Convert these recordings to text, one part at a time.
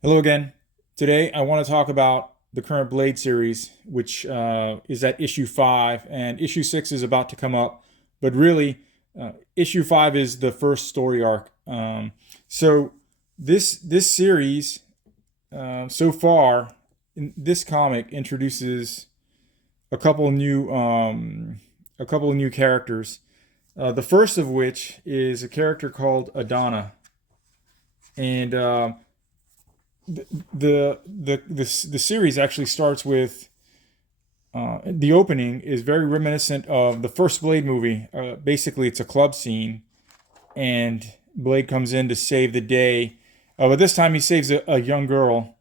Hello again. Today I want to talk about the current Blade series, which is at issue 5, and issue 6 is about to come up. But really, issue 5 is the first story arc. So this series, so far, in this comic introduces a couple of new characters. The first of which is a character called Adana, and the series actually starts with the opening is very reminiscent of the first Blade movie. Basically, it's a club scene, and Blade comes in to save the day. But this time, he saves a young girl,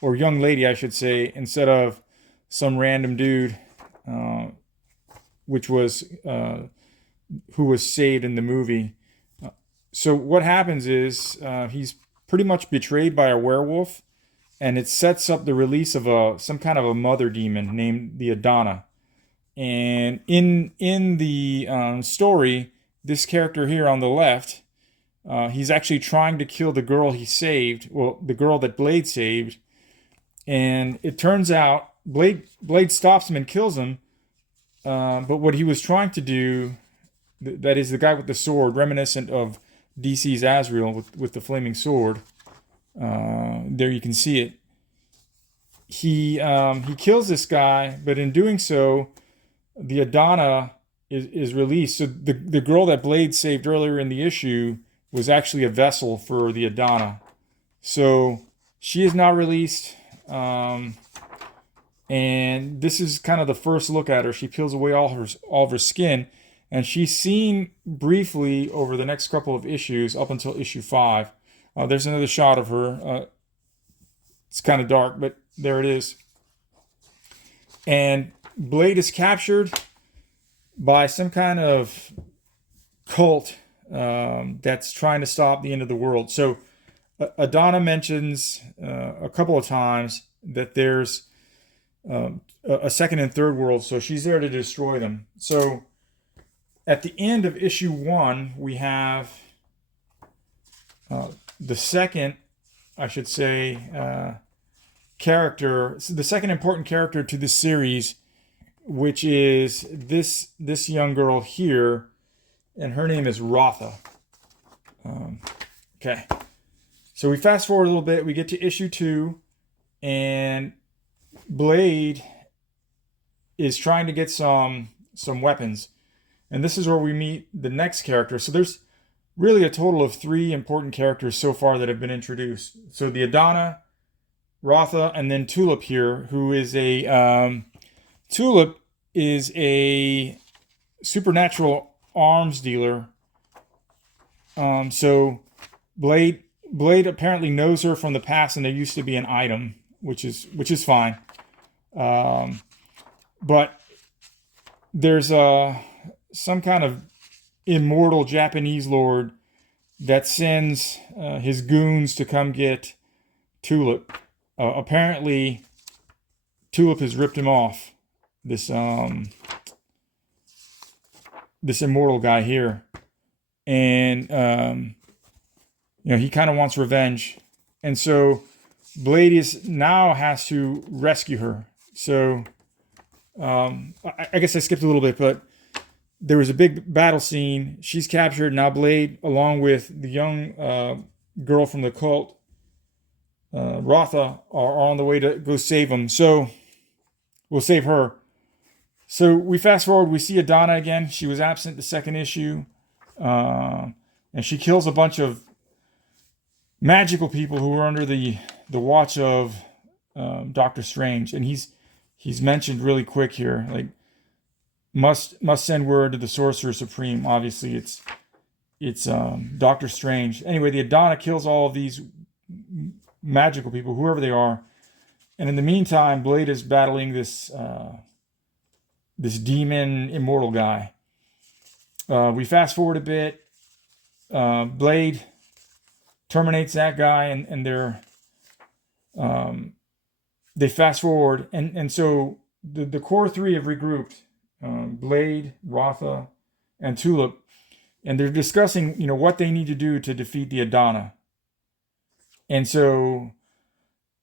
or young lady, I should say, instead of some random dude, uh, which was who was saved in the movie. So what happens is he's pretty much betrayed by a werewolf, and it sets up the release of a some kind of a mother demon named the Adana. And in the story, this character here on the left, he's actually trying to kill the girl he saved. Well, the girl that Blade saved, and it turns out Blade stops him and kills him. But what he was trying to do, that is the guy with the sword, reminiscent of DC's Azrael with the flaming sword. There you can see it. He kills this guy, but in doing so, the Adana is released. So the girl that Blade saved earlier in the issue was actually a vessel for the Adana. So she is now released, and this is kind of the first look at her. She peels away all of her skin, and she's seen briefly over the next couple of issues up until issue 5. There's another shot of her. It's kind of dark, but there it is. And Blade is captured by some kind of cult that's trying to stop the end of the world. So Adana mentions a couple of times that there's a second and third world, so she's there to destroy them. So at the end of issue 1, we have the second, I should say, character, the second important character to this series, which is this young girl here, and her name is Rotha. Okay, so we fast forward a little bit. We get to issue 2, and Blade is trying to get some weapons, and this is where we meet the next character. So there's really a total of 3 important characters so far that have been introduced. So the Adana, Rotha, and then Tulip here, who is a Tulip is a supernatural arms dealer. So Blade apparently knows her from the past, and there used to be an item, which is fine. But there's some kind of immortal Japanese lord that sends his goons to come get Tulip. Apparently, Tulip has ripped him off. This immortal guy here, and he kind of wants revenge, and so Blade is now has to rescue her. So I guess I skipped a little bit, but there was a big battle scene. She's captured. Now Blade, along with the young girl from the cult, Rotha, are on the way to go save him. So we'll save her. So we fast forward. We see Adana again. She was absent the second issue, and she kills a bunch of magical people who were under the watch of Doctor Strange. And he's mentioned really quick here, like must send word to the Sorcerer Supreme. Obviously, it's Doctor Strange. Anyway, the Adana kills all of these magical people, whoever they are, and in the meantime, Blade is battling this demon immortal guy. We fast forward a bit. Blade terminates that guy, and they fast forward, and so the core 3 have regrouped. Blade, Rotha, and Tulip, and they're discussing, what they need to do to defeat the Adana. And so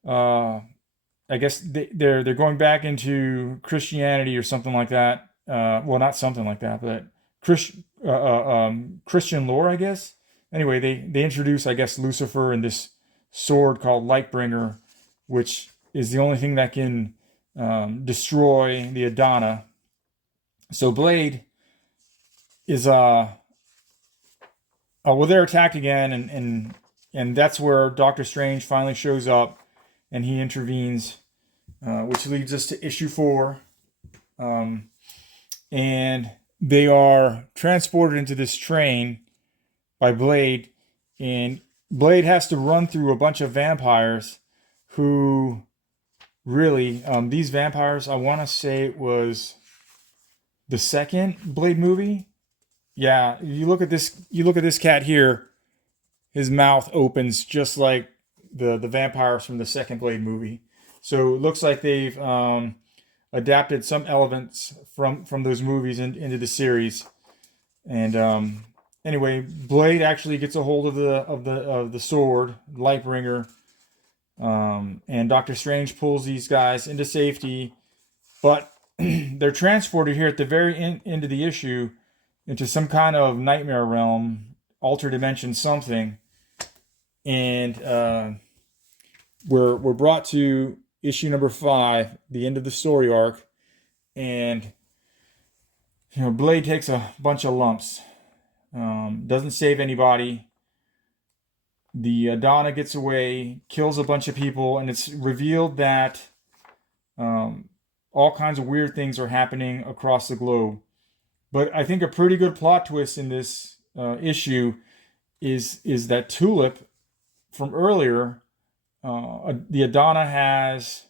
I guess they're going back into Christianity or something like that. Well, not something like that, but Christian lore, I guess. Anyway, they introduce, I guess, Lucifer and this sword called Lightbringer, which is the only thing that can destroy the Adana. So Blade is well, they're attacked again, and that's where Doctor Strange finally shows up, and he intervenes, which leads us to issue 4. And they are transported into this train by Blade, and Blade has to run through a bunch of vampires who really, these vampires, I want to say it was the second Blade movie. Yeah, you look at this cat here, his mouth opens just like the vampires from the second Blade movie. So it looks like they've adapted some elements from those movies into the series. And anyway, Blade actually gets a hold of the sword, Lightbringer, and Doctor Strange pulls these guys into safety, but they're transported here at the very end of the issue into some kind of nightmare realm, alter dimension, something, and we're brought to issue number 5, the end of the story arc, and Blade takes a bunch of lumps, doesn't save anybody. The Adana gets away, kills a bunch of people, and it's revealed that all kinds of weird things are happening across the globe. But I think a pretty good plot twist in this issue is that Tulip from earlier, the Adana has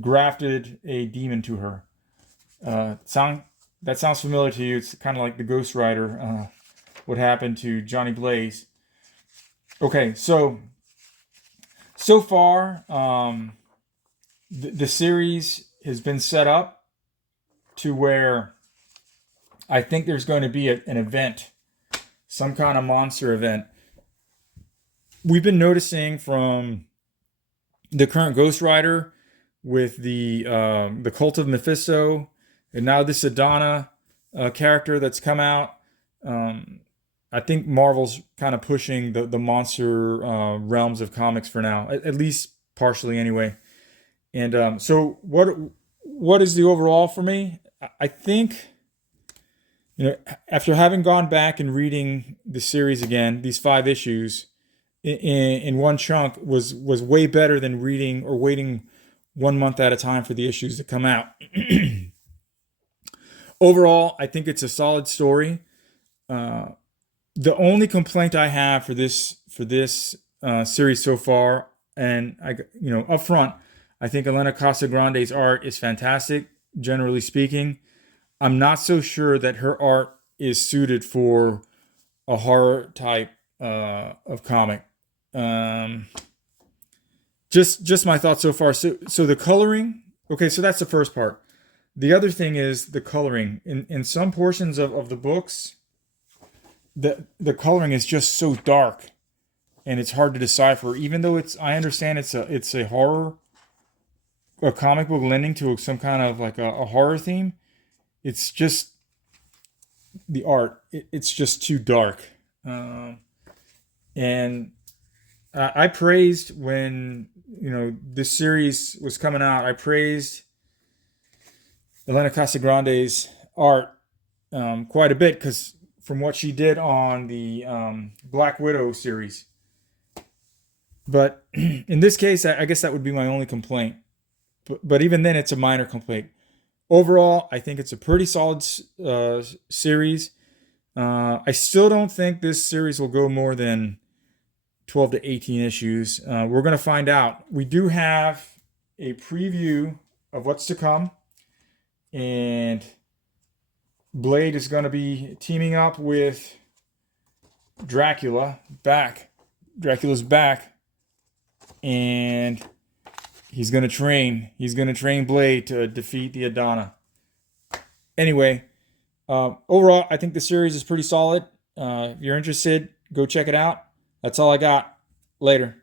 grafted a demon to her. That sounds familiar to you. It's kind of like the Ghost Rider, what happened to Johnny Blaze. Okay, so far, the series has been set up to where I think there's going to be an event, some kind of monster event. We've been noticing from the current Ghost Rider with the Cult of Mephisto, and now this Adana character that's come out. I think Marvel's kind of pushing the monster realms of comics for now, at least partially anyway. And so what is the overall for me? I think, after having gone back and reading the series again, these 5 issues in one chunk was way better than reading or waiting 1 month at a time for the issues to come out. Overall, I think it's a solid story. The only complaint I have for this series so far, and up front, I think Elena Casagrande's art is fantastic, generally speaking. I'm not so sure that her art is suited for a horror type of comic. Just my thoughts so far. So the coloring. Okay, so that's the first part. The other thing is the coloring. In some portions of the books, the coloring is just so dark, and it's hard to decipher. Even though I understand it's a horror, a comic book lending to some kind of like a horror theme. It's just the art. It's just too dark. And I praised when this series was coming out. I praised Elena Casagrande's art quite a bit because from what she did on the Black Widow series. But in this case, I guess that would be my only complaint. But even then, it's a minor complaint. Overall, I think it's a pretty solid series. I still don't think this series will go more than 12 to 18 issues. We're going to find out. We do have a preview of what's to come. And Blade is going to be teaming up with Dracula back. Dracula's back. And he's going to train Blade to defeat the Adana. Anyway, overall, I think the series is pretty solid. If you're interested, go check it out. That's all I got. Later.